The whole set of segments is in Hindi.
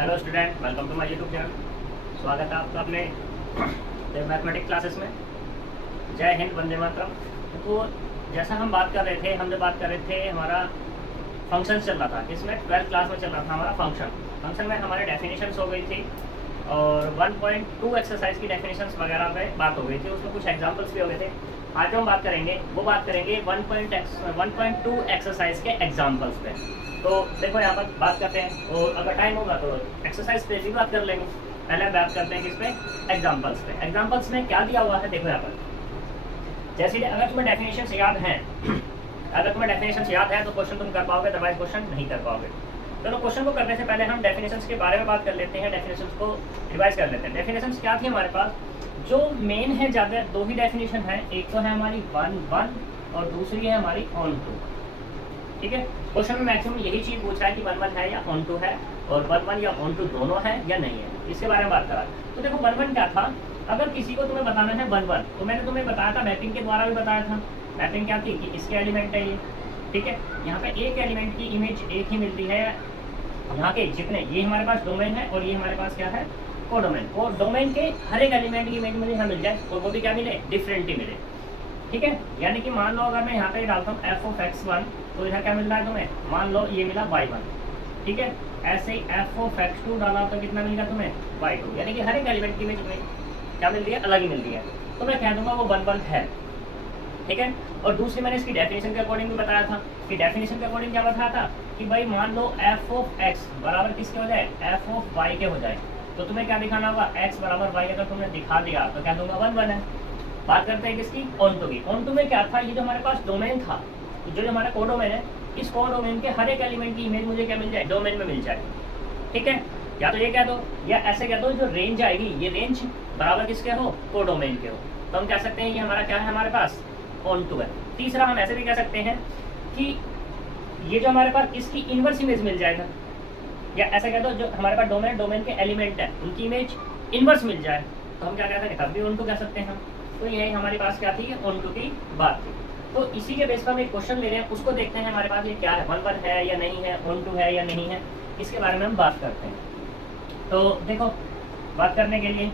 Hello student, welcome to my YouTube channel. स्वागत है आपका अपने मैथमेटिक्स क्लासेस में। जय हिंद, वंदे मातरम। तो जैसा हम बात कर रहे थे हमारा फंक्शन चल रहा था। इसमें 12th क्लास में चल रहा था हमारा फंक्शन में हमारे डेफिनेशंस हो गई थी और 1.2 एक्सरसाइज की डेफिनेशंस वगैरह पे बात हो गई थी। उसमें कुछ एग्जांपल्स भी हो गए थे। आज जो हम बात करेंगे 1.2 एक्सरसाइज के एग्जाम्पल्स पे। तो देखो यहाँ पर बात करते हैं और अगर टाइम होगा तो एक्सरसाइज पे भी बात कर लेंगे। पहले हम बात करते हैं किस पे, एग्जाम्पल्स पे। एग्जाम्पल्स में क्या दिया हुआ है देखो यहाँ पर। जैसे अगर तुम्हें डेफिनेशन याद है तो क्वेश्चन तुम कर पाओगे, अदरवाइज क्वेश्चन नहीं कर पाओगे। चलो क्वेश्चन को करने से पहले हम डेफिनेशंस के बारे में बात कर लेते हैं। डेफिनेशंस को रिवाइज कर लेते हैं। डेफिनेशंस क्या थी हमारे पास, जो मेन है, ज़्यादा दो ही डेफिनेशन है। एक तो है हमारी 1 और दूसरी है हमारी ऑन टू। ठीक है, क्वेश्चन में मैक्सिमम यही चीज पूछ रहा है कि 1 है या ऑन टू है, और 1 या ऑन टू दोनों है या नहीं है, इसके बारे में बात करा। तो देखो 1 क्या था, अगर किसी को तुम्हें बताना है 1 तो मैंने तुम्हें बताया था, मैपिंग के द्वारा भी बताया था। मैपिंग क्या थी कि इसके एलिमेंट है ये, ठीक है, यहाँ पे एक एलिमेंट की इमेज एक ही मिलती है। यहाँ के जितने, ये हमारे पास डोमेन है और ये हमारे पास क्या है, कोडोमेन। और डोमेन के हर एक एलिमेंट की इमेज मुझे यहाँ मिल जाए और वो भी क्या मिले, डिफरेंट ही मिले। ठीक है, यानी कि मान लो अगर मैं यहाँ पे डालता हूँ f(x1) तो इधर क्या मिल रहा है तुम्हें, मान लो ये मिला y1। ठीक है, ऐसे ही f(x2) डाला तो कितना मिलेगा तुम्हें, y2। यानी कि हर एक एलिमेंट की इमेज में क्या मिल रही है, अलग ही मिल रही है। तो मैं कह दूंगा वो 1 है। ठीक है, और दूसरी मैंने इसकी डेफिनेशन के अकॉर्डिंग भी बताया था कि डेफिनेशन के अकॉर्डिंग क्या बताया था कि भाई मान लो f(x) बराबर किसके हो जाए, f(y) के हो जाए, तो तुम्हें क्या दिखाना होगा, x बराबर y अगर तुमने दिखा दिया तो क्या दूंगा, 1 है। बात करते हैं किसकी, ऑन टू की। ऑन टू में क्या था, ये जो हमारे पास डोमेन था, जो हमारा कोडोमेन है, इस कोडोमेन के हर एक एलिमेंट की इमेज मुझे क्या मिल जाए, डोमेन में मिल जाए। ठीक है, या तो ये कह दो या ऐसे कह दो, जो रेंज आएगी ये रेंज बराबर किसके हो, कोडोमेन के हो। तो हम कह सकते हैं ये हमारा क्या है, हमारे पास ऑन टू है। तीसरा हम ऐसे भी कह सकते हैं कि ये जो हमारे पास इसकी इनवर्स इमेज मिल जाएगा, या ऐसा कह दो जो हमारे पास डोमेन के एलिमेंट है उनकी इमेज इनवर्स मिल जाए, तो हम क्या कहते हैं, तब भी ऑन टू कह सकते हैं हम। तो यही हमारे पास क्या थी, ऑन टू की बात थी। तो इसी के बेस पर हम एक क्वेश्चन ले रहे हैं, उसको देखते हैं हमारे पास ये क्या है, 1 है या नहीं है, ऑन टू है या नहीं है, इसके बारे में हम बात करते हैं। तो देखो बात करने के लिए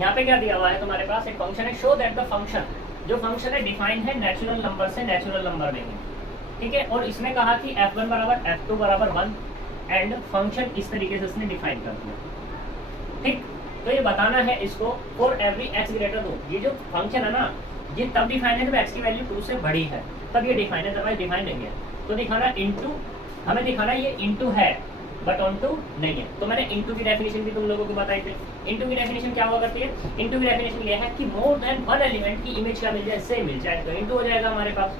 यहाँ पे क्या दिया हुआ है तुम्हारे पास, एक फंक्शन है, शो दैट द फंक्शन, जो फंक्शन है डिफाइन है नेचुरल नंबर से नेचुरल नंबर में। ठीक है, और इसने कहा कि f1 बराबर f2 बराबर 1 एंड फंक्शन इस तरीके से इसने डिफाइन कर दिया। ठीक, तो ये बताना है इसको for every x greater two. ये जो फंक्शन है ना, ये तब डिफाइन है जब x की वैल्यू 2 से बड़ी है, तब ये डिफाइन है, अदरवाइज डिफाइन नहीं है। तो दिखाना इनटू, हमें दिखाना ये इनटू है बट ऑन टू नहीं है। तो मैंने इनटू की डेफिनेशन भी तुम लोगों को बताई थी। इनटू की डेफिनेशन क्या हुआ करती है, इनटू की डेफिनेशन ये है कि मोर देन 1 एलिमेंट की इमेज क्या मिल जाए, सेम मिल जाए, तो इनटू हो जाएगा हमारे पास।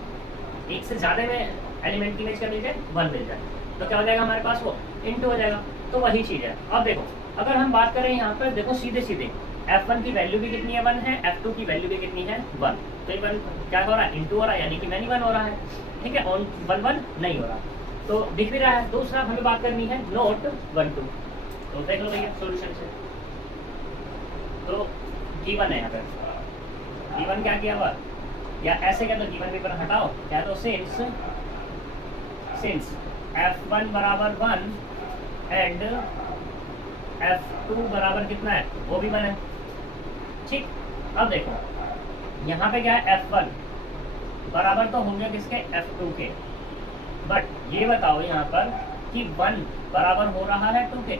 एक से ज्यादा में एलिमेंट की इमेज क्या मिल जाए, 1 मिल जाए, तो क्या हो जाएगा हमारे पास, वो इनटू हो जाएगा। तो वही चीज है। अब देखो अगर हम बात करें यहाँ पर, देखो सीधे सीधे f1 की वैल्यू भी कितनी है, 1 है, f2 की वैल्यू भी कितनी है, 1। तो ये 1 क्या हो रहा है, इनटू हो रहा है, यानी कि मैनी 1 हो रहा है। ठीक है, ऑन 1 नहीं हो रहा, तो दिख भी रहा है। दूसरा हमें बात करनी है नोट 1 2। तो देख लो भैया सॉल्यूशन से, तो गिवन है यहाँ पे, गिवन क्या किया हुआ, या ऐसे क्या, तो गिवन पेपर हटाओ, क्या तो सिंस f1 बराबर 1 एंड f2 बराबर कितना है, वो भी 1 है। ठीक, अब देखो यहाँ पे क्या है, f1 बराबर तो हो गया किसके, f2 के, बट ये बताओ यहाँ पर कि 1 बराबर हो रहा है 2 के,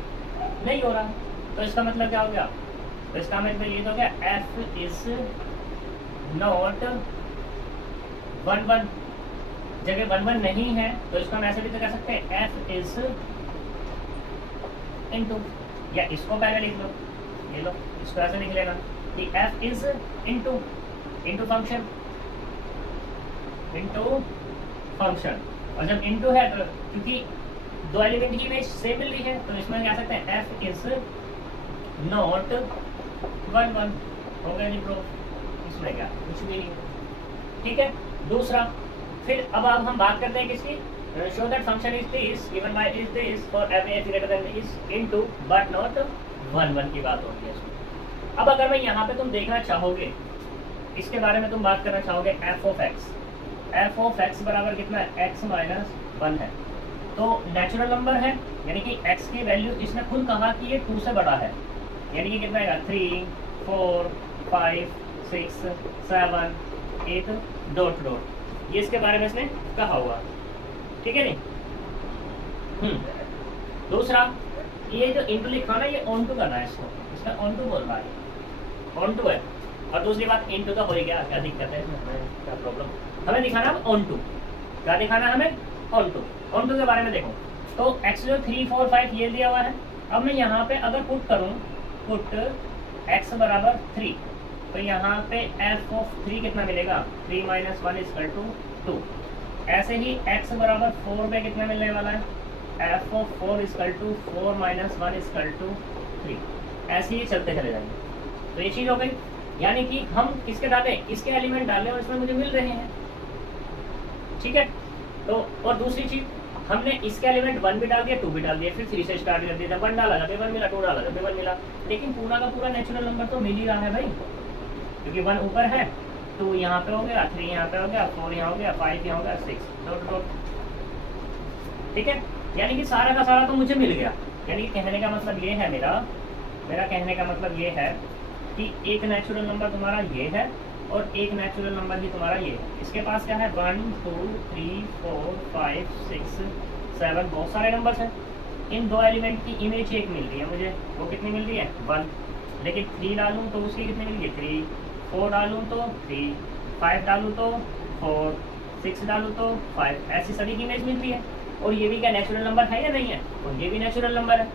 नहीं हो रहा। तो इसका मतलब क्या हो गया, तो इसका मतलब ये तो क्या, f इज नॉट 1 जगह 1 नहीं है, तो इसको हम ऐसे भी तो कह सकते हैं f इज इनटू, या इसको पहले लिख लो, ये लो, इसको ऐसे लिख लेना कि f इज इनटू फंक्शन, और जब इनटू है तो क्योंकि 2 एलिमेंट की इमेज सेम मिल रही है, तो इसमें क्या सकते हैं, f इज नॉट 1 हो गया नहीं प्रूफ, इसमें क्या कुछ भी नहीं। ठीक है, दूसरा फिर अब हम बात करते हैं किसकी, show that function is this given by is this for every x greater than this into but not 1 की बात होती है इसमें। अब अगर मैं यहाँ पे तुम देखना चाहोगे, इसके बारे में तुम बात करना चाहोगे f(x) बराबर कितना है, x - 1 है। तो नेचुरल नंबर है, यानी कि x की वैल्यू इसने खुद कहा कि ये 2 से बड़ा है, यानी कि कितना आएगा 3 4 5 6 7 8 डॉट डॉट, ये इसके बारे में इसने कहा हुआ, ठीक है नहीं। दूसरा, ये जो इंटू लिखा ना, ये ऑन टू करना है इसको, इसका ऑन टू बोल रहा है, ऑन टू है। और दूसरी बात, इंटू तो हो ही गया, क्या दिक्कत है, क्या प्रॉब्लम, हमें दिखाना है ऑन टू, क्या दिखाना है हमें, ऑन टू। ऑन टू के बारे में देखो, तो x जो 3 4 5 ये दिया हुआ है, अब मैं यहाँ पे अगर पुट करूँ, पुट x बराबर 3, तो यहाँ पे f ऑफ 3 कितना मिलेगा, 3 - 1 = 2। ऐसे ही x बराबर 4 में कितना मिलने वाला है, f ऑफ 4 = 4 - 1 = 3। ऐसे ही चलते चले जाएंगे। तो ये चीज़ हो गई, यानी कि हम किसके डालें, इसके एलिमेंट डालें और इसमें मुझे मिल रहे हैं, ठीक है। तो और दूसरी चीज़, हमने इसके एलिमेंट 1 भी डाल दिया, 2 भी डाल दिया, फिर 3 से स्टार्ट कर दिया, 1 डाला जब 1 मिला, 2 डाला जब 1 मिला, लेकिन पूरा का पूरा नेचुरल नंबर तो मिल ही रहा है भाई, क्योंकि 1 ऊपर है, 2 यहाँ पे हो गया, 3 यहाँ पे हो गया, 4 यहाँ हो गया, 5 यहाँ हो गया, 6 डॉट डॉट, ठीक है। यानी कि सारा का सारा तो मुझे मिल गया। यानी कि कहने का मतलब ये है, मेरा कहने का मतलब ये है कि एक नेचुरल नंबर तुम्हारा ये है और एक नेचुरल नंबर ही तुम्हारा ये है। इसके पास क्या है, 1 2 3 4 5 6 7 बहुत सारे नंबर्स हैं। इन दो एलिमेंट की इमेज एक मिल रही है मुझे, वो कितनी मिल रही है, 1। लेकिन 3 डालूँ तो उसकी कितनी मिल रही है, 3। 4 डालूँ तो 3, 5 डालूँ तो 4, 6 डालूँ तो 5, ऐसी सभी की इमेज मिल रही है। और ये भी क्या नेचुरल नंबर है या नहीं है, और ये भी नेचुरल नंबर है,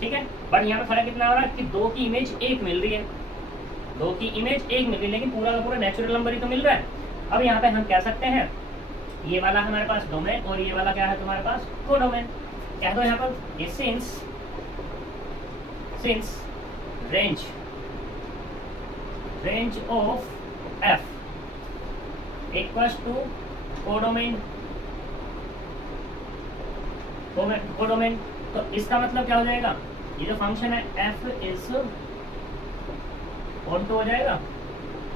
ठीक है। बट यहाँ पे फर्क कितना हो रहा है कि 2 की इमेज एक मिल रही है, 2 की इमेज एक मिल रही है, लेकिन पूरा का पूरा नेचुरल नंबर ही तो मिल रहा है। अब यहाँ पे हम कह सकते हैं, ये वाला हमारे पास डोमेन और ये वाला क्या है तुम्हारे पास, कोडोमेन। कह दो यहाँ पर since range of f equals to codomain, तो इसका मतलब क्या हो जाएगा, ये जो फंक्शन है f इज ऑन टू हो जाएगा,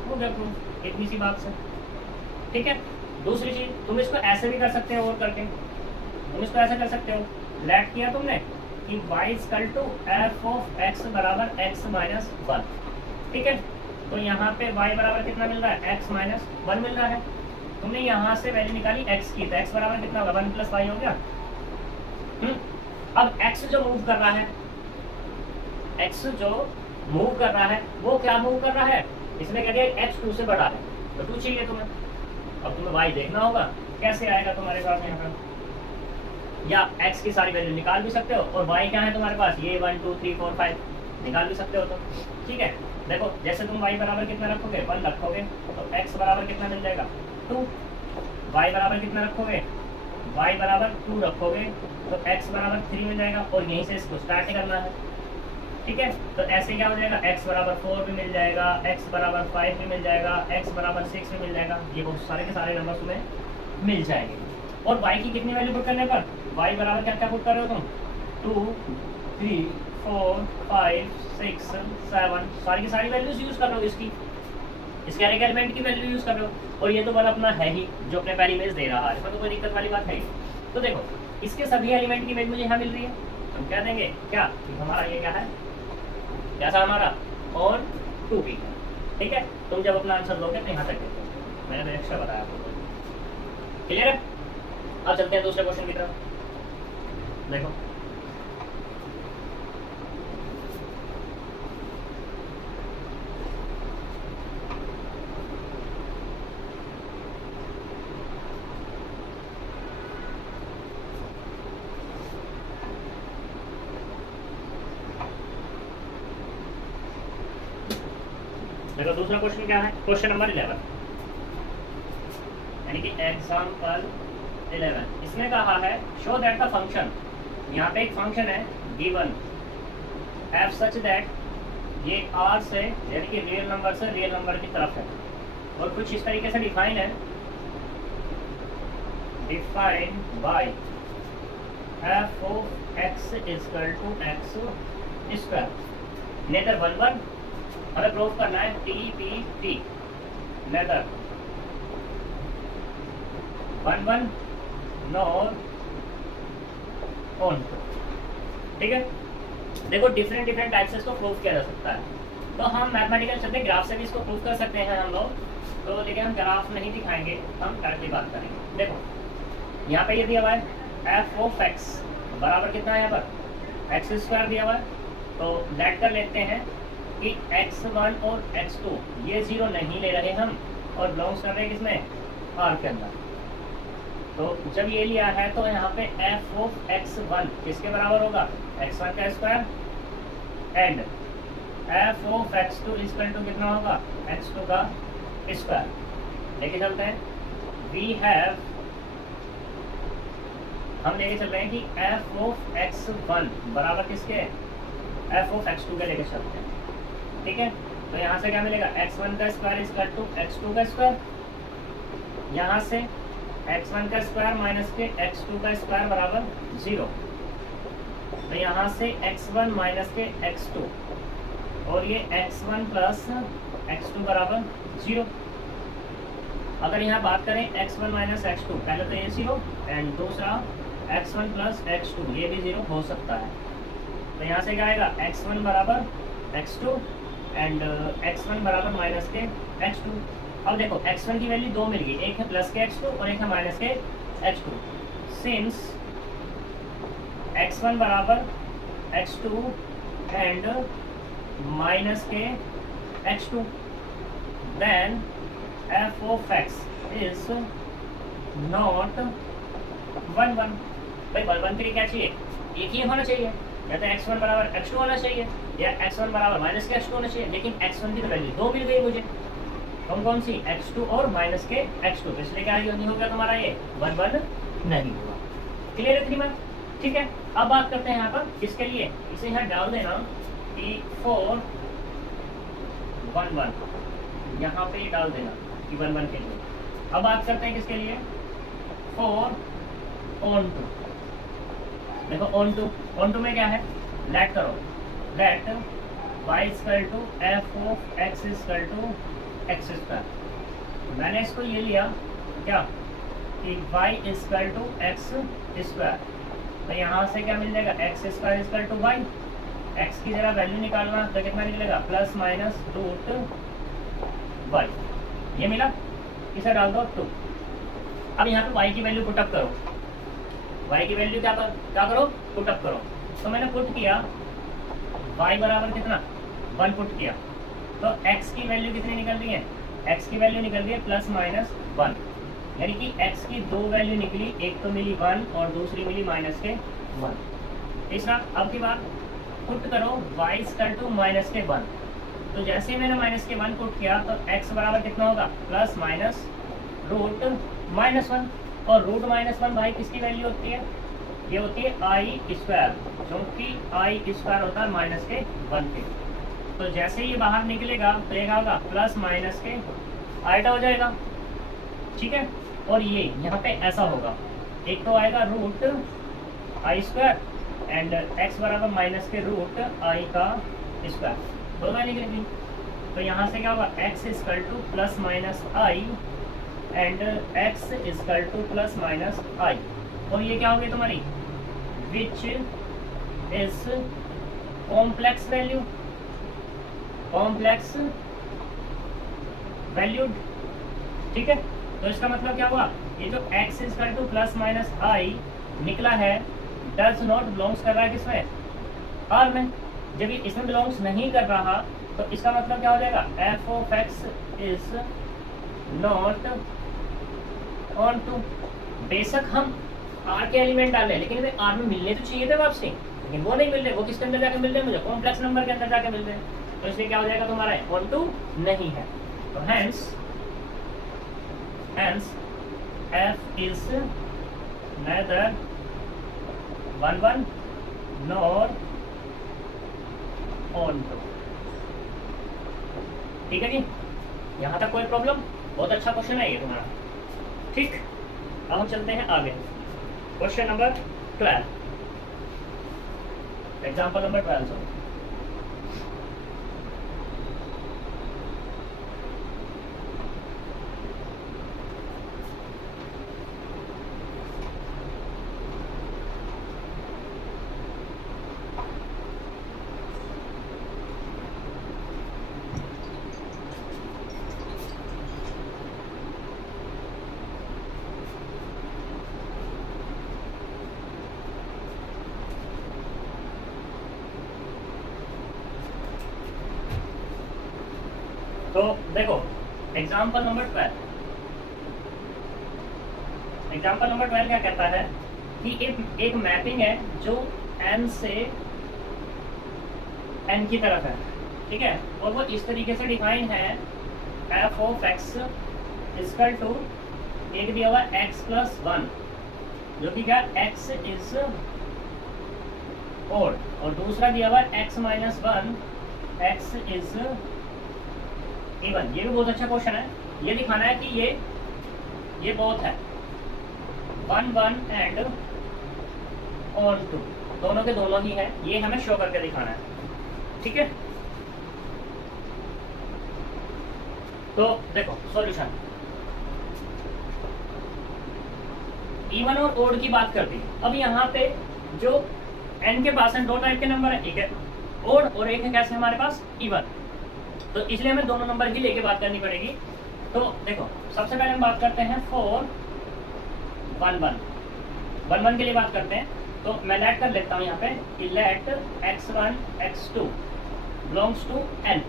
हो गया प्रूफ, इतनी सी बात से, ठीक है। दूसरी चीज, तुम इसको ऐसे भी कर सकते हो, और करके तुम इसको ऐसे कर सकते हो, लेट किया तुमने कि y = f ऑफ x बराबर x - 1, ठीक है। तो यहाँ पे y बराबर कितना मिल रहा है, x - 1 मिल रहा है। तुमने यहाँ से वैल्यू निकाली x की, तो x बराबर कितना होगा, 1 + y हो गया। अब x जो मूव कर रहा है, x जो मूव कर रहा है वो क्या मूव कर रहा है, इसने कह दिया x 2 से बड़ा है, तो 2 चाहिए तुम्हें। अब तुम्हें y देखना होगा कैसे आएगा तुम्हारे पास यहाँ पर, या x की सारी वैल्यू निकाल भी सकते हो, और y क्या है तुम्हारे पास, ये 1 2 3 4 5 निकाल भी सकते हो, तो ठीक है। देखो जैसे तुम y बराबर कितना रखोगे, 1 रखोगे, तो x बराबर कितना मिल जाएगा, 2। y बराबर कितना रखोगे, y बराबर 2 रखोगे, तो x बराबर 3 मिल जाएगा, और यहीं से इसको स्टार्ट करना है, ठीक है। तो ऐसे क्या हो जाएगा, x बराबर 4 भी मिल जाएगा, x बराबर 5 भी मिल जाएगा, x बराबर 6 भी मिल जाएगा, ये बहुत सारे के सारे नंबर तुम्हें मिल जाएंगे। और y की कितनी वैल्यू पुट करने पर, y बराबर क्या क्या पुट कर रहे हो तुम, 2 3 4 5 6 7, सारी की सारी वैल्यूज यूज कर रहे हो, इसके हर एक एलिमेंट की वैल्यू यूज कर रहे हो, और ये तो वाला अपना है ही जो अपने पहली इमेज दे रहा है, इसमें तो कोई दिक्कत वाली बात है ही। तो देखो इसके सभी एलिमेंट की इमेज मुझे यहाँ मिल रही है, हम क्या देंगे, क्या कि हमारा ये क्या है, कैसा हमारा ऑन टू भी, ठीक है। तुम जब अपना आंसर दोगे तो यहाँ तक देखो, मैंने तो एक्स्ट्रा बताया आपको, क्लियर है। अब चलते हैं दूसरे क्वेश्चन की तरफ। देखो देखो दूसरा क्वेश्चन क्या है, क्वेश्चन नंबर 11, यानी कि एग्जाम्पल 11। इसमें कहा है शो दैट द फंक्शन, यहाँ पे एक फंक्शन है गिवन f सच दैट ये r से, यानी कि रियल नंबर से रियल नंबर की तरफ है, और कुछ इस तरीके से डिफाइन है, define by f of x = x square, neither 1 1 हमें प्रूव करना है t neither 1 1 nor onto. ठीक है, देखो डिफरेंट डिफरेंट टाइप से इसको प्रूव किया जा सकता है। तो हम मैथमेटिकल चलते ग्राफ से भी इसको प्रूव कर सकते हैं हम लोग, तो लेकिन हम ग्राफ नहीं दिखाएंगे, हम डायरेक्टली बात करेंगे। देखो यहाँ पे ये दिया हुआ है एफ ऑफ एक्स बराबर कितना है, यहाँ पर एक्स स्क्वायर दिया हुआ है। तो लेट कर लेते हैं कि x1 और x2 ये जीरो नहीं ले रहे हम और बिलोंग्स कर रहे हैं किसमें, आर के अंदर। तो जब ये लिया है तो यहाँ पे f ऑफ x1 किसके बराबर होगा, x1 का square, and f of x2 equal to कितना होगा, x2 का स्क्वायर। लेके चलते हैं, वी हैव, हम लेके चल रहे हैं कि f ऑफ x1 बराबर किसके, f ऑफ x2 के लेके चलते हैं। ठीक है, तो यहाँ से क्या मिलेगा, x1 का स्क्वायर इक्वल टू x2 का स्क्वायर, यहाँ से x1 का स्क्वायर माइनस के x2 का स्क्वायर बराबर 0। तो यहाँ से x1 माइनस के x2 और ये x1 प्लस x2 बराबर 0। अगर यहाँ बात करें x1 माइनस x2, पहले तो ये 0 एंड दूसरा x1 प्लस x2 ये भी 0 हो सकता है। तो यहाँ से क्या आएगा, x1 बराबर x2 एंड x1 बराबर माइनस के x2। अब देखो x1 की वैल्यू 2 मिल गई, एक है प्लस के x2 और एक है माइनस के x2। सिंस x1 बराबर x2 एंड माइनस के x2, then f of x is not 1 1। भाई 1 1 के लिए क्या चाहिए, एक ही होना चाहिए, या तो x1 बराबर x2 होना चाहिए या x1 बराबर माइनस के x2 होना चाहिए। लेकिन x1 की तो वैल्यू 2 मिल गई मुझे, कौन सी, x2 और माइनस के x2, तो इसलिए क्या नहीं होगा तुम्हारा ये 1 1 नहीं हुआ। क्लियर है इतनी बात, ठीक है। अब बात करते हैं यहाँ पर किसके लिए, इसे यहाँ डाल देना कि 4 1 1, यहाँ पे डाल देना कि 1 1 के लिए। अब बात करते हैं किसके लिए, 4 ऑन टू। देखो ऑन टू में क्या है, लेट करो, let y equal to f of x equal to x square. मैंने इसको ये लिया क्या कि y equal to x square, तो यहाँ से क्या मिल जाएगा, x square equal to y, x की जरा वैल्यू निकालना तो कितना निकलेगा, प्लस माइनस रूट y, ये मिला, इसे डाल दो 2। अब यहाँ पे y की वैल्यू पुटअप करो, y की वैल्यू क्या करो, पुटअप करो। तो मैंने पुट किया y बराबर कितना, 1 पुट किया, तो x की वैल्यू कितनी निकल रही है, x की वैल्यू निकल रही है प्लस माइनस 1, यानी कि x की 2 वैल्यू निकली, एक तो मिली 1 और दूसरी मिली माइनस के 1। तीसरा, अब की बात पुट करो y इक्वल टू माइनस के 1, तो जैसे ही मैंने माइनस के 1 पुट किया तो x बराबर कितना होगा, प्लस माइनस रूट माइनस 1, और रूट माइनस 1 भाई किसकी वैल्यू होती है, ये होती है आई स्क्वायर, क्योंकि आई स्क्वायर होता है माइनस के 1 के। तो जैसे ही ये बाहर निकलेगा तो ये क्या होगा, प्लस माइनस के आइटा हो जाएगा, ठीक है। और ये यहाँ पे ऐसा होगा, एक तो आएगा root i square and x बराबर माइनस के रूट आई का स्क्वायर, दो बार निकलेगी। तो यहाँ से क्या होगा, X equal to plus minus I and X equal to plus minus I, और ये क्या होगी तुम्हारी, विच इज कॉम्प्लेक्स वैल्यूड, ठीक है। तो इसका मतलब क्या हुआ, ये जो x equal to plus minus I निकला है डज नॉट बिलोंग्स कर रहा है किसमें, r में। जब ये इसमें बिलोंग्स नहीं कर रहा तो इसका मतलब क्या हो जाएगा, f of x is not onto. बेशक हम r के एलिमेंट डाले लेकिन वे r में मिलने तो चाहिए थे वापसी, लेकिन वो नहीं मिल रहे, वो किसके अंदर जाके मिल रहे हैं, मुझे कॉम्प्लेक्स नंबर के अंदर जाके मिल रहे हैं। तो इसलिए क्या हो जाएगा तुम्हारा, ऑन टू नहीं है। तो hence f is neither 1 1 nor on to। ठीक है जी, यहाँ तक कोई प्रॉब्लम, बहुत अच्छा क्वेश्चन है ये तुम्हारा, ठीक। अब हम चलते हैं आगे, क्वेश्चन नंबर 12, एग्जाम्पल नंबर 12। तो देखो एग्जाम्पल नंबर 12 क्या कहता है कि एक मैपिंग है जो n से n की तरफ है, ठीक है, और वो इस तरीके से डिफाइन है f of x equal to एक दिया हुआ x प्लस 1 जो कि क्या x इज ओड, और दूसरा दिया हुआ x minus 1 x is even. ये भी बहुत अच्छा क्वेश्चन है। ये दिखाना है कि ये बोथ है 1 1 एंड ऑन 2, दोनों के दोनों ही है, ये हमें शो करके दिखाना है, ठीक है। तो देखो सॉल्यूशन इवन और ओड की बात करती है। अब यहाँ पे जो n के पास है दो टाइप के नंबर है, एक है ओड और एक है कैसे हमारे पास इवन, तो इसलिए हमें दोनों नंबर की लेके बात करनी पड़ेगी। तो देखो सबसे पहले हम बात करते हैं 4 1 1 1 1 के लिए बात करते हैं। तो मैं लेट कर लेता हूँ यहाँ पे कि late x1 x2 belongs to n।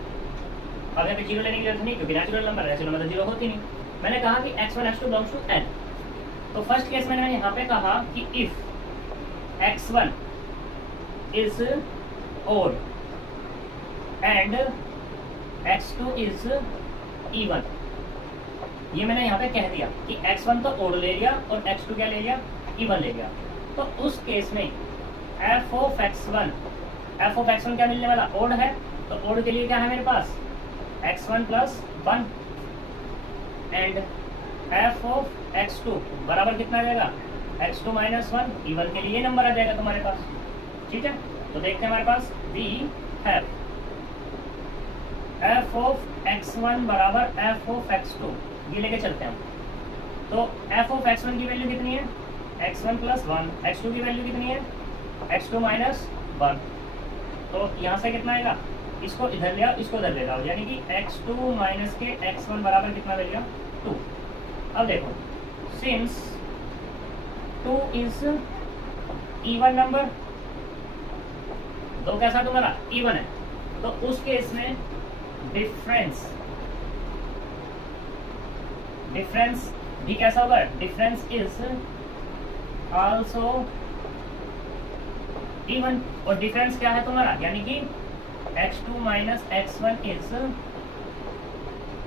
अब यहाँ पे जीरो लेने की जरूरत नहीं क्योंकि नेचुरल नंबर है, नेचुरल नंबर जीरो होती नहीं। मैंने कहा कि x1 x2 belongs to n। तो फर्स्ट केस मैंने यहाँ पे कहा कि if x1 is odd and x2 is even, ये मैंने यहाँ पे कह दिया कि x1 तो ओड ले लिया और x2 क्या ले लिया, इवन ले लिया। तो उस केस में f ऑफ x1 क्या मिलने वाला, ओड है, तो ओड के लिए क्या है मेरे पास x1 plus 1 and f of x2 बराबर कितना आ जाएगा x2 माइनस 1, इवन के लिए ये नंबर आ जाएगा तुम्हारे पास, ठीक है। तो देखते हैं हमारे पास we have f of x1 बराबर f ऑफ x2, ये लेके चलते हैं हम। तो f ऑफ x1 की वैल्यू कितनी है x1 प्लस 1, x2 की वैल्यू कितनी है x2 माइनस 1। तो यहाँ से कितना आएगा, इसको इधर ले आओ, इसको इधर ले आओ, यानी कि x2 माइनस के x1 बराबर कितना मिल गया 2। अब देखो सिंस 2 इज इवन नंबर, दो कैसा तुम्हारा इवन है, तो उस केस में डिफरेंस भी कैसा होगा, डिफरेंस इज आल्सो इवन। और डिफरेंस क्या है तुम्हारा, यानी कि x2 minus x1 is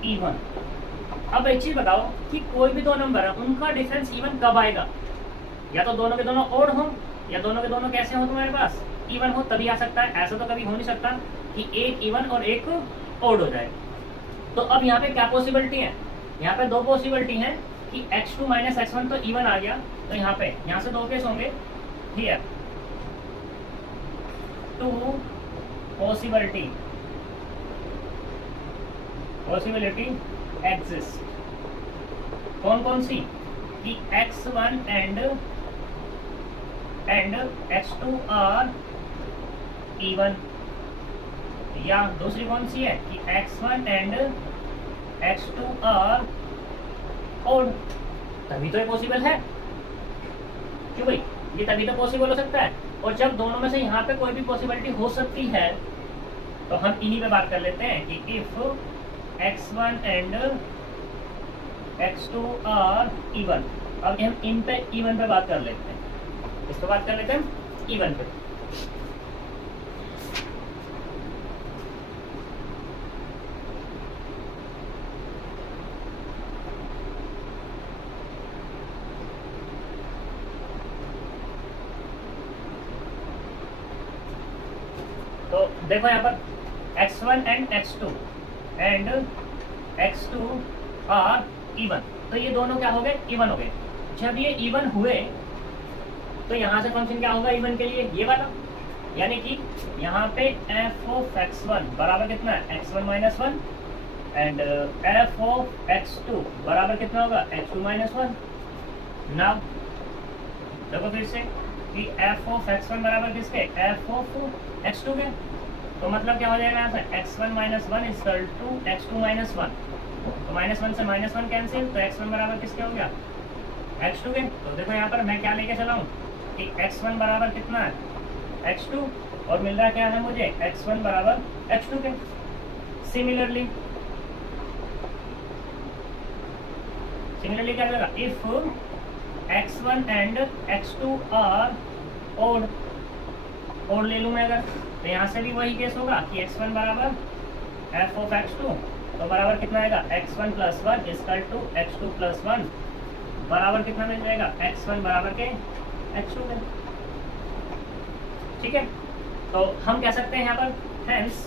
even. अब एक चीज बताओ कि कोई भी दो नंबर है उनका डिफरेंस इवन कब आएगा, या तो दोनों के दोनों ओड हो या दोनों के दोनों कैसे हो तुम्हारे पास इवन हो, तभी आ सकता है। ऐसा तो कभी हो नहीं सकता कि एक इवन और एक ओड हो जाए। तो अब यहाँ पे क्या पॉसिबिलिटी है, यहाँ पे दो पॉसिबिलिटी है कि x2 माइनस x1 तो इवन आ गया, तो यहाँ से दो केस होंगे, ठीक है। टू पॉसिबिलिटी एग्जिस्ट, कौन कौन सी, कि x1 and x2 are even, या दूसरी कौन सी है कि x1 and x2 are odd. तभी तो ये पॉसिबल है, क्यों भाई, ये तभी तो पॉसिबल हो सकता है। और जब दोनों में से यहाँ पे कोई भी पॉसिबिलिटी हो सकती है तो हम इन्हीं पे बात कर लेते हैं कि if x1 and x2 are even. अब हम इन पे इवन पे बात कर लेते हैं, इस पे बात कर लेते हैं इवन पे। तो देखो यहाँ पर x1 and x2 are even, तो ये दोनों क्या हो गए, इवन हो गए। जब ये इवन हुए तो यहाँ से फंक्शन क्या होगा इवन के लिए, ये वाला, यानी कि यहाँ पे f ऑफ x1 बराबर कितना है x1 minus 1 and f of x2 बराबर कितना होगा x2 माइनस 1। नाउ देखो फिर से कि f ऑफ x1 बराबर किसके, f ऑफ x2 के, तो मतलब क्या हो जाएगा यहाँ से x1 minus 1 equal to x2 minus 1, तो माइनस 1 से माइनस 1 कैंसिल, तो x1 बराबर किसके हो गया x2 के। तो देखो यहाँ पर मैं क्या लेके चला हूँ कि x1 बराबर कितना है x2, और मिल रहा क्या है मुझे x1 बराबर x2 के। सिमिलरली सिमिलरली क्या होगा, if x1 and x2 are odd, odd ले लूँ मैं अगर, तो यहाँ से भी वही केस होगा कि x1 बराबर f ऑफ x2, तो बराबर कितना आएगा x1 plus 1 equal to x2 plus 1, बराबर कितना मिल जाएगा x1 बराबर के x2 में। ठीक है, तो हम कह सकते हैं यहाँ पर हेंस,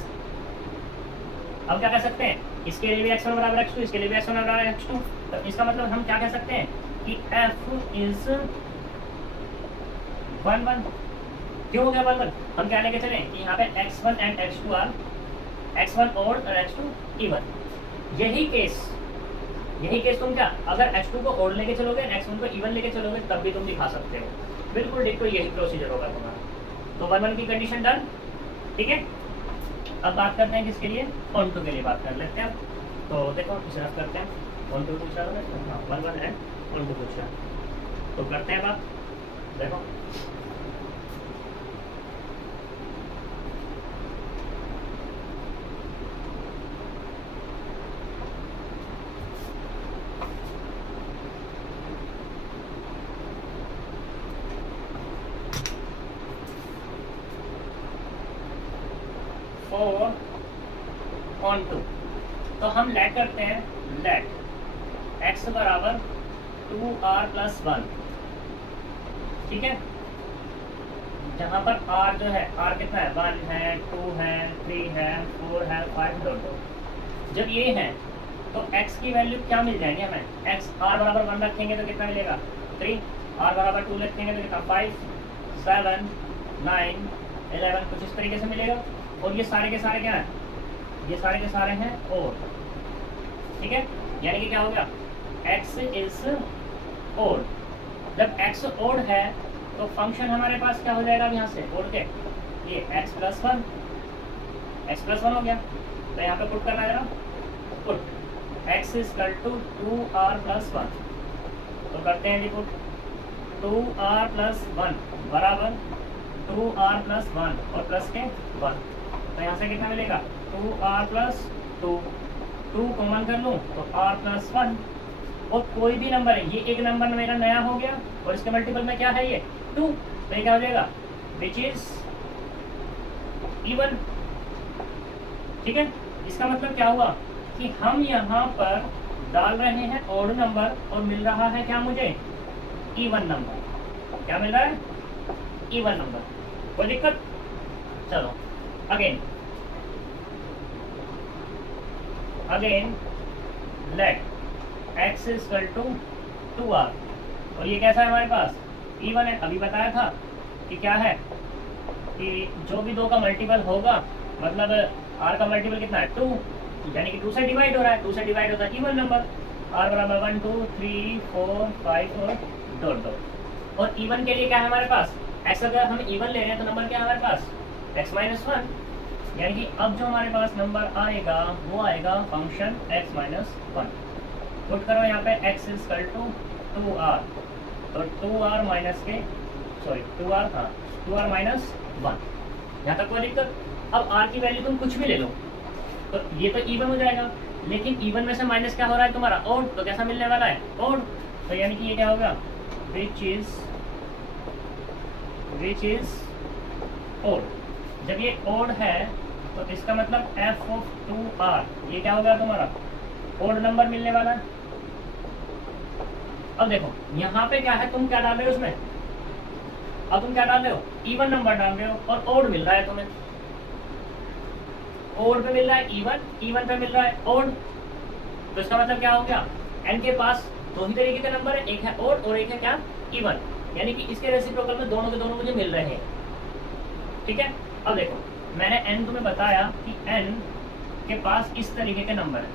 अब क्या कह सकते हैं, इसके लिए भी x1 बराबर x2, इसके लिए भी x1 बराबर x2, तो इसका मतलब हम क्या कह सकते हैं कि f इज 1 1। क्यों हो गया 1 1? हम क्या लेके चले कि यहाँ पे x1 and x2 are, x1 odd और x2 इवन। यही केस तुम क्या, अगर x2 को ओड लेके चलोगे, x1 को इवन लेके चलोगे, तब भी तुम दिखा सकते हो। बिल्कुल देखो यही प्रोसीजर होगा तुम्हारा। तो 1 1 की कंडीशन डन। ठीक है, अब बात करते हैं किसके लिए, ऑन टू के लिए बात कर लेते हैं। तो देखो इसे रफ करते हैं, ऑन टू पूछा है, हाँ 1 1 एंड ऑन टू पूछा, तो करते हैं बात। देखो ऑन टू, तो हम लेट करते हैं, लेट x बराबर 2r प्लस 1। ठीक है, जहाँ पर r जो है, r कितना है, 1 है, 2 है, 3 है, 4 है, 5 डॉट डॉट। जब ये है तो x की वैल्यू क्या मिल जाएंगे हमें, x r बराबर 1 रखेंगे तो कितना मिलेगा 3, r बराबर 2 रखेंगे तो कितना 5, 7, 9, 11, कुछ इस तरीके से मिलेगा। और ये सारे के सारे क्या है, ये सारे के सारे हैं और। ठीक है, यानी कि क्या हो गया, x इज ओड। जब x ओड है तो फंक्शन हमारे पास क्या हो जाएगा, अब यहाँ से ओड के ये x प्लस 1 हो गया। तो यहाँ पे पुट करना है, put x is equal to 2r plus 1। तो करते हैं जी पुट, 2r प्लस 1 बराबर 2r प्लस 1 और प्लस के 1। तो यहाँ से कितना मिलेगा 2r प्लस 2, 2 कॉमन कर लूँ तो r प्लस 1, और कोई भी नंबर है, ये एक नंबर मेरा नया हो गया और इसके मल्टीपल में क्या है ये 2, तो ये क्या हो जाएगा विच इज इवन। ठीक है, इसका मतलब क्या हुआ कि हम यहाँ पर डाल रहे हैं ऑड नंबर और मिल रहा है क्या मुझे, इवन नंबर। क्या मिल रहा है, इवन नंबर। कोई दिक्कत? चलो again let x is equal to 2r, और ये कैसा है हमारे पास, इवन है। अभी बताया था कि क्या है कि जो भी 2 का मल्टीपल होगा, मतलब r का मल्टीपल कितना है 2, यानी कि 2 से डिवाइड हो रहा है, 2 से डिवाइड होता है इवन नंबर। r बराबर 1 2 3 4 5 और डॉट डॉट। और इवन के लिए क्या है हमारे पास, x अगर हम इवन ले रहे हैं तो नंबर क्या है हमारे पास x माइनस 1, यानी कि अब जो हमारे पास नंबर आएगा वो आएगा फंक्शन x माइनस 1। पुट करो यहाँ पे x is equal to 2r, तो 2r माइनस के, सॉरी 2r, हाँ 2r माइनस 1। यहाँ तक कोई दिक्कत? अब r की वैल्यू तुम कुछ भी ले लो, तो ये तो इवन हो जाएगा, लेकिन इवन में से माइनस क्या हो रहा है तुम्हारा ओड, तो कैसा मिलने वाला है ओड। तो यानी कि ये क्या होगा विच इज ओड। जब ये ओड है तो इसका मतलब f ऑफ 2r, ये क्या होगा तुम्हारा ओड नंबर मिलने वाला है। अब देखो यहाँ पे क्या है, तुम क्या डाल रहे हो उसमें, अब तुम क्या डाल रहे हो, इवन नंबर डाल रहे हो और ओड मिल रहा है तुम्हें। ओड पे मिल रहा है इवन, इवन पे मिल रहा है ओड, तो इसका मतलब क्या हो गया, n के पास 2 ही तरीके का नंबर है, एक है ओड और एक है क्या इवन, यानी कि इसके रेसिप्रोकल में दोनों के दोनों मुझे मिल रहे हैं। ठीक है, अब देखो मैंने n तुम्हें बताया कि n के पास इस तरीके के नंबर है,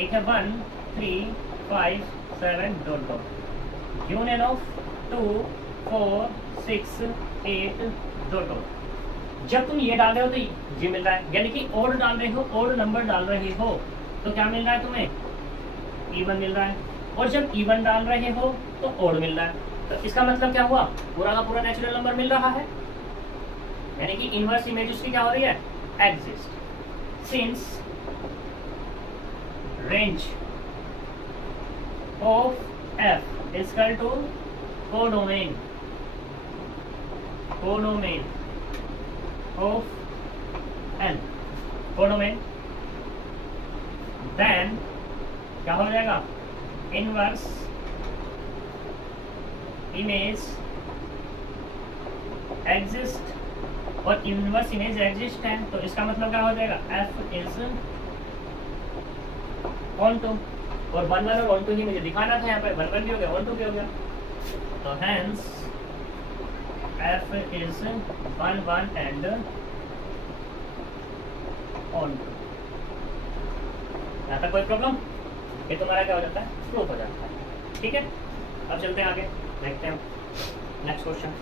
एक है 1 3 5 7 dot dot, union of 2 4 6 8 dot dot. जब तुम ये डाल रहे हो तो ये मिल रहा है, यानी कि ओड डाल रहे हो, ओड नंबर डाल रहे हो तो क्या मिल रहा है तुम्हें, इवन मिल रहा है। और जब इवन डाल रहे हो तो ओड मिल रहा है, तो इसका मतलब क्या हुआ, पूरा का पूरा नेचुरल नंबर मिल रहा है, यानी कि इनवर्स इमेज उसकी क्या हो रही है, exist. Since range of F is equal to codomain of N, codomain, then क्या हो जाएगा, इनवर्स इमेज एग्जिस्ट, और इनवर्स इमेज एग्जिस्ट है तो इसका मतलब क्या हो जाएगा, F इज ऑन टू, और 1 1 और 1 2 ही मुझे दिखाना था, यहाँ पे 1 1 भी हो गया 1 2 भी हो गया, तो hence F is 1 1 and on to. यहाँ तक कोई प्रॉब्लम, ये तुम्हारा क्या हो जाता है, प्रूफ हो जाता है। ठीक है, अब चलते हैं आगे, देखते हैं नेक्स्ट क्वेश्चन।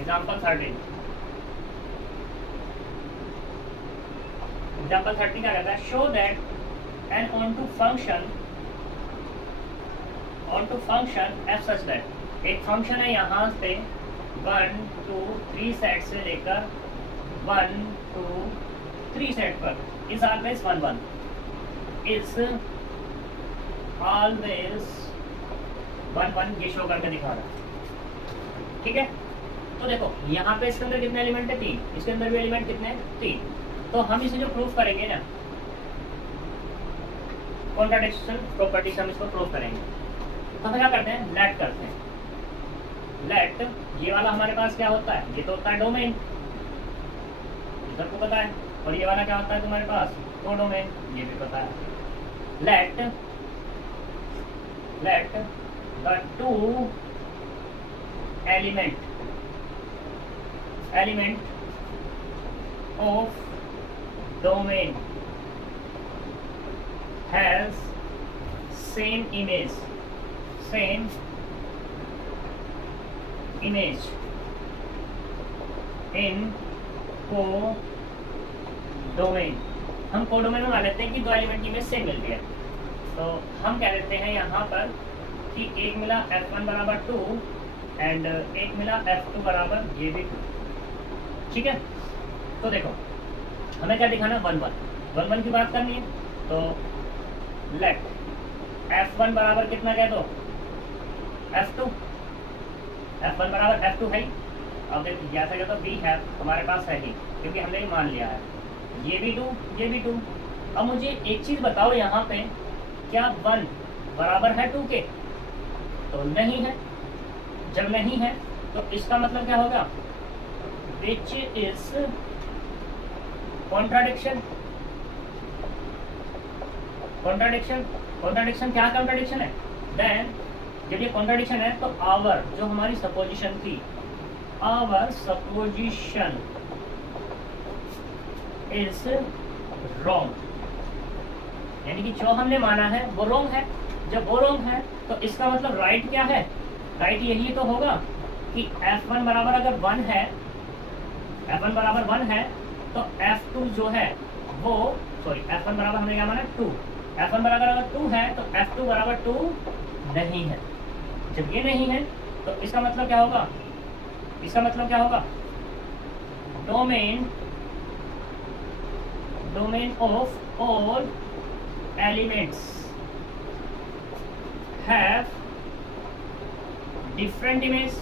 Example 13 क्या कहता है, show that an onto function f such that एक फंक्शन है यहाँ पे 1 2 3 सेट से लेकर 1 2 3 सेट पर is always 1 1 is always 1 1 ये शो करके दिखा रहा है। ठीक है, तो देखो यहाँ पे इसके अंदर कितने एलिमेंट है, 3, इसके अंदर भी एलिमेंट कितने हैं, 3, तो हम इसे जो प्रूफ करेंगे ना, कॉन्ट्राडिक्शन प्रॉपर्टी से हम इसको प्रूफ करेंगे, तो हम क्या करते हैं, लेट करते हैं, लेट ये वाला हमारे पास क्या होता है, ये तो होता है डोमेन, इधर को पता है, और ये वाला क्या होता है तुम्हारे पास, कोडोमेन, ये भी पता है, let the two element of domain has same image in codomain। हम कोडोमेन में मान लेते हैं कि दो एलिमेंट की इमेज सेम मिल गया, तो हम कह देते हैं यहाँ पर कि एक मिला f1 बराबर 2 एंड एक मिला f2 बराबर ये भी 2। ठीक है, तो देखो हमें क्या दिखाना, 1 1 की बात करनी है, तो लेट f1 बराबर कितना कह दो, f2 बराबर f2 है, अब देखो या तो b है हमारे पास है ही, क्योंकि हमने मान लिया है, ये भी 2 ये भी 2। अब मुझे एक चीज बताओ, यहाँ पे क्या 1 बराबर है 2 के, तो नहीं है, जब नहीं है तो इसका मतलब क्या होगा, which is contradiction क्या कॉन्ट्राडिक्शन है, देन जब ये कॉन्ट्राडिक्शन है तो आवर जो हमारी सपोजिशन थी, आवर सपोजिशन इज रॉन्ग, यानी कि जो हमने माना है वो रॉन्ग है। जब वो रॉन्ग है तो इसका मतलब राइट क्या है, राइट यही तो होगा कि f1 बराबर अगर 1 है, f1 बराबर 1 है तो f2 जो है वो, सॉरी f1 बराबर हमने क्या माना 2, f1 बराबर अगर 2 है तो f2 बराबर 2 नहीं है। जब ये नहीं है तो इसका मतलब क्या होगा, इसका मतलब क्या होगा, domain of all elements have different images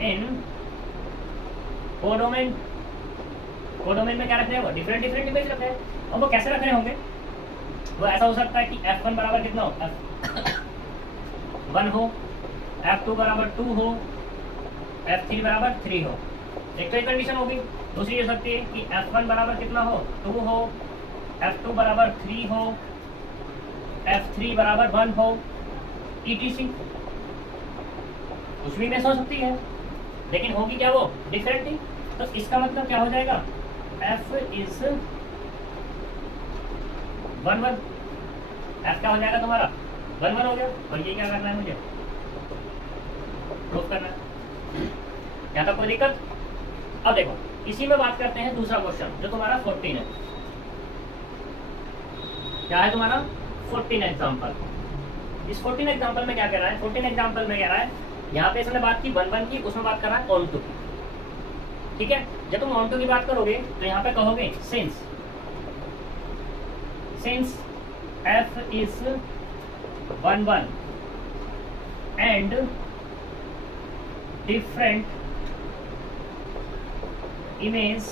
in codomain. Codomain में क्या रख रहे हैं वो, डिफरेंट इमेज रख रहे हैं, और वो कैसे रख रहे होंगे, वो ऐसा हो सकता है कि f1 बराबर कितना हो, 1 हो, f2 बराबर 2 हो, f3 बराबर 3 हो, एक तो एक कंडीशन होगी। दूसरी ये सकती है कि f1 बराबर कितना हो, 2 हो, f2 बराबर 3 हो, f3 बराबर 1 हो, etc कुछ भी मिस हो सकती है, लेकिन होगी क्या वो डिफरेंट ही। तो इसका मतलब क्या हो जाएगा, f इज 1 1, एफ क्या हो जाएगा तुम्हारा 1 1 हो गया। और ये क्या करना है मुझे प्रूफ करना है। यहाँ तक कोई दिक्कत? अब देखो इसी में बात करते हैं दूसरा क्वेश्चन जो तुम्हारा 14 है। क्या है तुम्हारा 14 एग्जाम्पल। इस 14 एग्जाम्पल में क्या कह रहा है? 14 एग्जाम्पल में कह रहा है यहाँ पे इसने बात की 1 1 की, उसमें बात कर रहा है ऑन टू की। ठीक है, जब तुम ऑन टू की बात करोगे तो यहाँ पे कहोगे since f is 1 1 and different images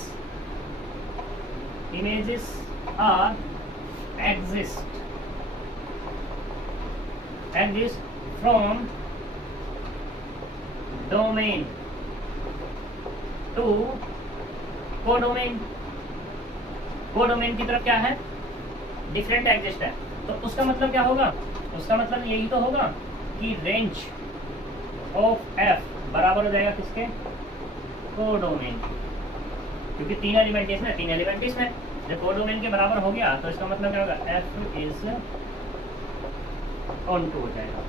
are exist from domain to codomain. Codomain की तरफ क्या है? डिफरेंट एग्जिस्ट है। तो उसका मतलब क्या होगा? उसका मतलब यही तो होगा कि रेंज ऑफ एफ बराबर हो जाएगा किसके? कोडोमेन। क्योंकि 3 एलिमेंट इसमें 3 एलिमेंट इसमें, जब कोडोमेन के बराबर हो गया तो इसका मतलब क्या होगा? एफ इज ऑन टू हो जाएगा।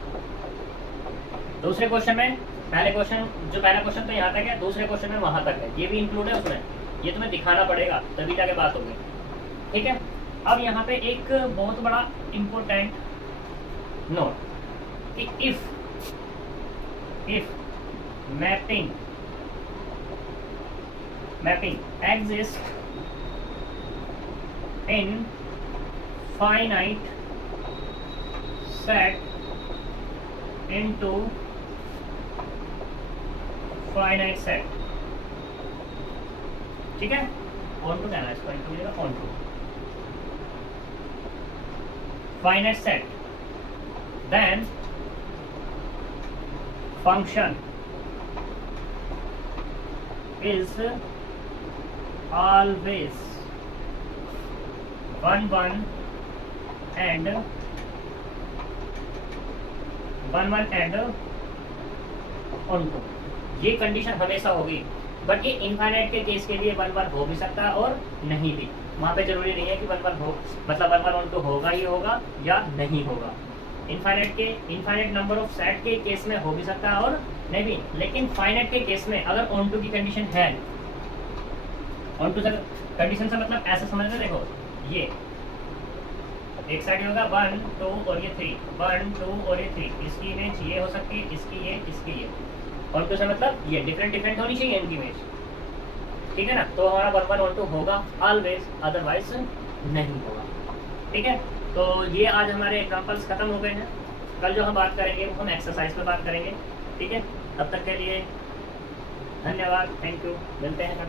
दूसरे क्वेश्चन में पहला क्वेश्चन तो यहाँ तक है, दूसरे क्वेश्चन में वहां तक है, ये भी इंक्लूड है उसमें। ये तुम्हें दिखाना पड़ेगा तभी जाके बात होगी। ठीक है, अब यहाँ पे एक बहुत बड़ा इंपॉर्टेंट नोट कि if mapping exist in finite set into finite set। ठीक है, ऑन टू कहना है इसको, इनको मिलेगा onto finite set, then function is always 1 1 and 1 1 and on to. ये कंडीशन हमेशा होगी, बट ये इनफाइनाइट के केस के लिए 1 1 हो भी सकता है और नहीं भी। वहां पे जरूरी नहीं है कि 1 1 हो, मतलब 1 1 ऑन टू होगा ही होगा या नहीं होगा। इनफाइनाइट नंबर ऑफ सेट के केस में हो भी सकता है और नहीं भी। लेकिन फाइनाइट के केस में अगर ऑन टू की कंडीशन है, ऑन टू कंडीशन से मतलब ऐसा समझना, देखो ये एक साइड होगा 1 2 और ये 3, 1 2 और ये 3, इसकी इमेज ये हो सकती है, इसकी ये। ऑन टू से मतलब ये डिफरेंट होनी चाहिए इनकी इमेज। ठीक है ना, तो हमारा 1 1 ऑन टू होगा ऑलवेज, अदरवाइज नहीं होगा। ठीक है, तो ये आज हमारे एग्जांपल्स खत्म हो गए हैं। कल जो हम बात करेंगे वो हम एक्सरसाइज पे बात करेंगे। ठीक है, तब तक के लिए धन्यवाद, थैंक यू, मिलते हैं कल।